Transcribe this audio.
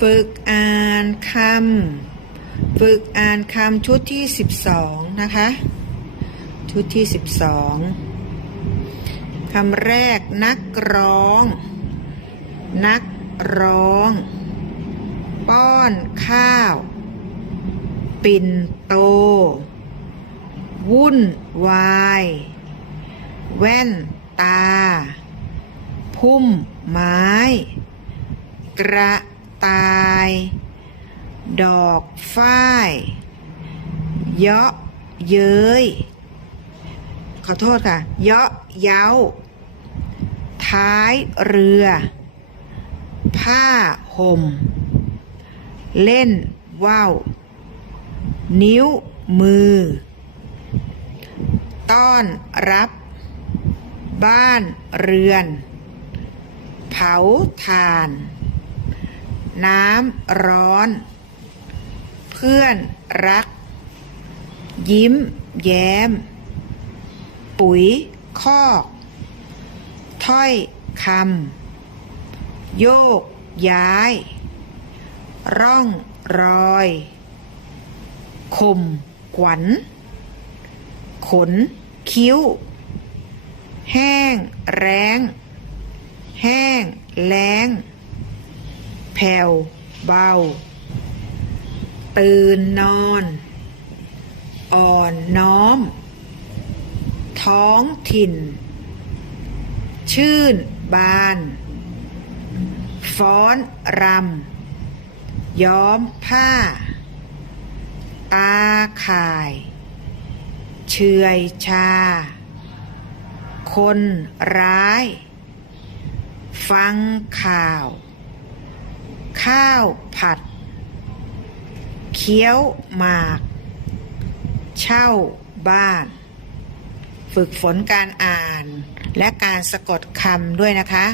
ฝึกอ่านคำฝึกอ่านคำชุดที่ 12 นะคะ ชุดที่ 12คำแรกนักร้อง นักร้อง ป้อนข้าว ปิ่นโต วุ่นวาย แว่นตา พุ่มไม้ กระ ตาย ดอกฝ้ายเยาะเย้ย ขอโทษค่ะ เยาะเย้า ท้ายเรือ ผ้าห่ม เล่นว่าว นิ้วมือ ต้อนรับ บ้านเรือน เผาถ่าน น้ำร้อน เพื่อนรัก ยิ้ม แย้ม ปุ๋ย คอก ถ้อยคำโยก ย้าย ร่องรอยข่มขวัญ ขน คิ้ว แห้ง แรง แห้งแล้งแผ่วเบา ตื่นนอน อ่อนน้อม ท้องถิ่น ชื่นบาน ฟ้อนรำ ย้อมผ้า ตาข่ายเฉื่อยชา คนร้าย ฟังข่าว ข้าวผัด เคี้ยวหมาก เช่าบ้าน ฝึกฝนการอ่านและการสะกดคำด้วยนะคะ